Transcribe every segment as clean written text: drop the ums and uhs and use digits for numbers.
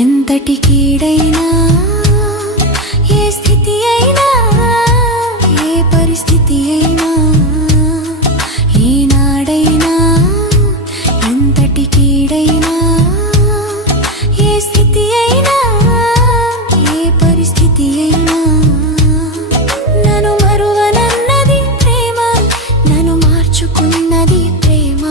ఎంతటి కీడైనా ఏ స్థితి అయినా ఏ పరిస్థితి అయినా ఈనాడైనా ఎంతటి కీడైనా ఏ స్థితి అయినా ఏ పరిస్థితి అయినా నన్ను మరువనన్నది ప్రేమ, నన్ను మార్చుకున్నది ప్రేమ,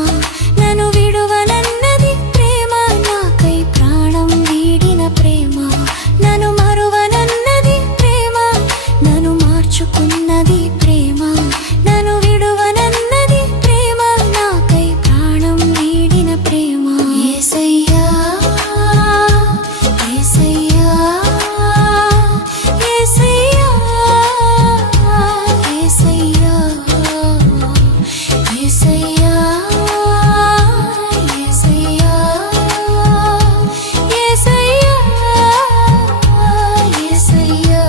నన్ను విడువనన్నది ప్రేమ, నాకై ప్రాణం వీడిన ప్రేమ. నన్ను మరువనన్నది ప్రేమ, నన్ను మార్చుకున్నది ప్రేమ, నన్ను విడువనన్నది ప్రేమ, నాకై ప్రాణం వీడిన ప్రేమ. యేసయ్యా యేసయ్యా యేసయ్యా యేసయ్యా యేసయ్యా యేసయ్యా యేసయ్యా యేసయ్యా.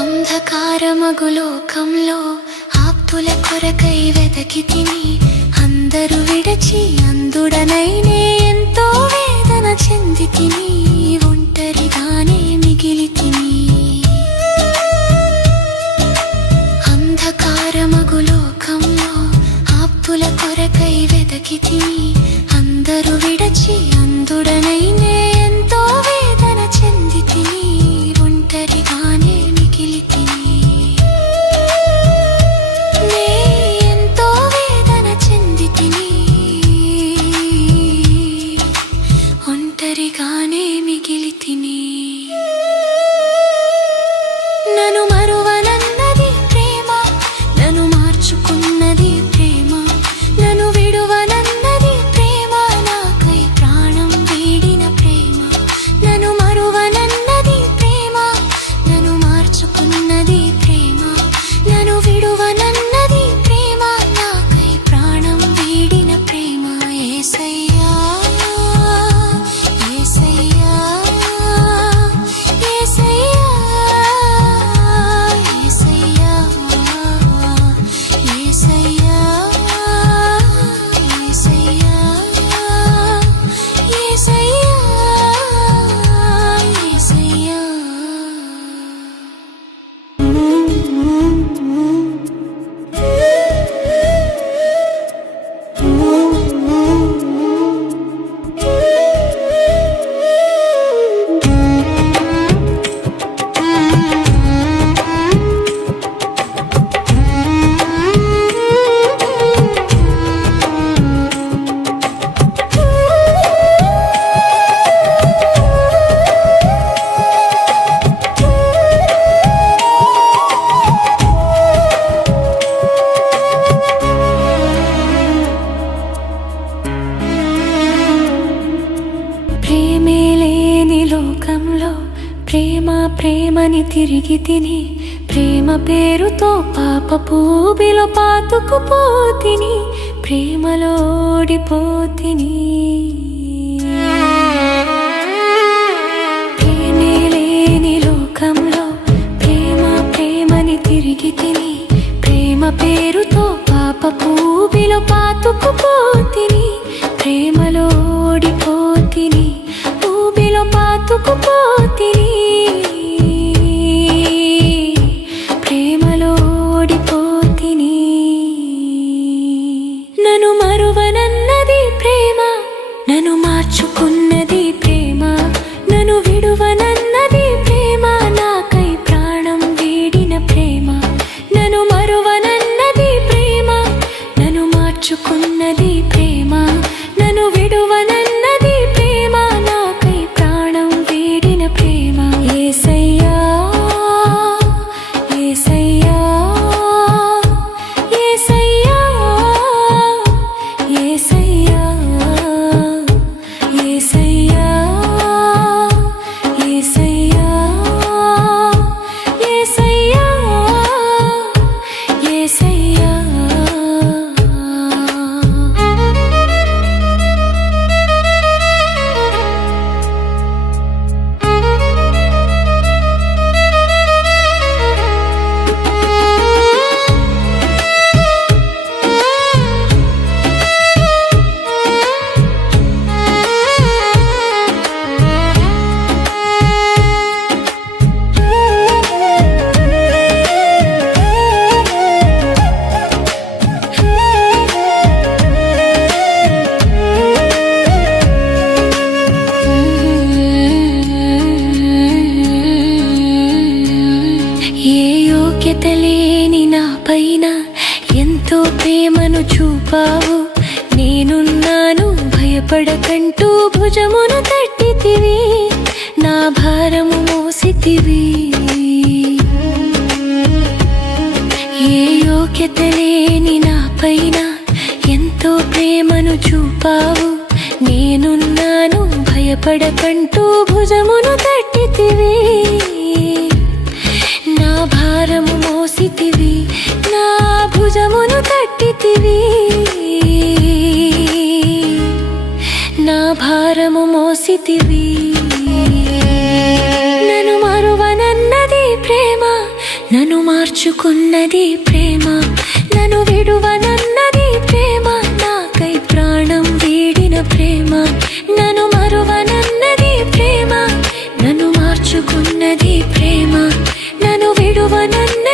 అంధకారమగు లోకంలో ఆప్తుల కొరకై వెతకి తిని అందరూ విడచి అందుడనైనే ఎంతో వేదన చెంది తిని ఒంటరిగానే మిగిలి తిని. అంధకారమగు లోకంలో ఆప్తుల కొరకై వెతకి తిని అందరూ విడచి అందుడనైనే ఎంతో వేదన చెంది తిని ఒంటరిగానే మిగిలి తిని. నే ఎంతో వేదన చెంది తిని ఒంటరిగానే మిగిలి తిని. నన్ను మరువనన్నది ప్రేమ, నన్ను మార్చుకున్నది ప్రేమ, నన్ను విడువనన్నది ప్రేమ, నాకై ప్రాణం వీడిన ప్రేమ. నన్ను మరువనన్నది ప్రేమ, నన్ను మార్చుకున్నది ప్రేమ, నన్ను విడువనన్నది ప్రేమ, నాకై ప్రాణం వీడిన ప్రేమ. యేసయ్యా యేసయ్యా యేసయ్యా యేసయ్యా యేసయ్యా యేసయ్యా యేసయ్యా యేసయ్యా. ప్రేమే లేని లోకంలో ప్రేమ ప్రేమని తిరిగి తిని ప్రేమ పేరుతో పాపపు ఊబిలో పాతుకుపోతిని ప్రేమలో ఓడిపోతిని. ప్రేమే లేని లోకంలో ప్రేమ ప్రేమని తిరిగి తిని ప్రేమ పేరుతో పాపపు ఊబిలో పాతుకుపోతిని ప్రేమలో ఓడిపోతిని ఊబిలో పాతుకుపోతిని ప్రేమలో ఓడిపోతిని. నన్ను మరువనన్నది ప్రేమ, యోగ్యత లేని నా పైన ఎంతో ప్రేమను చూపావు. నేనున్నాను భయపడకంటూ భుజమును తట్టితివి, నా భారము మోసితివి. ఏ యోగ్యత లేని నా పైన ఎంతో ప్రేమను చూపావు. నేనున్నాను భయపడకంటూ భుజమును తట్టితివి, నా భారము మోసితివి, నా భుజమును తట్టితివి, నా భారము మోసితివి. నన్ను మరువనన్నది ప్రేమ, నన్ను మార్చుకున్నది ప్రేమ. నన్ను విడువనన్నది ప్రేమ, నాకై ప్రాణం వీడిన ప్రేమ. నన్ను మరువనన్నది ప్రేమ, నన్ను మార్చుకున్నది ప్రేమ. నన్ను విడువనన్నది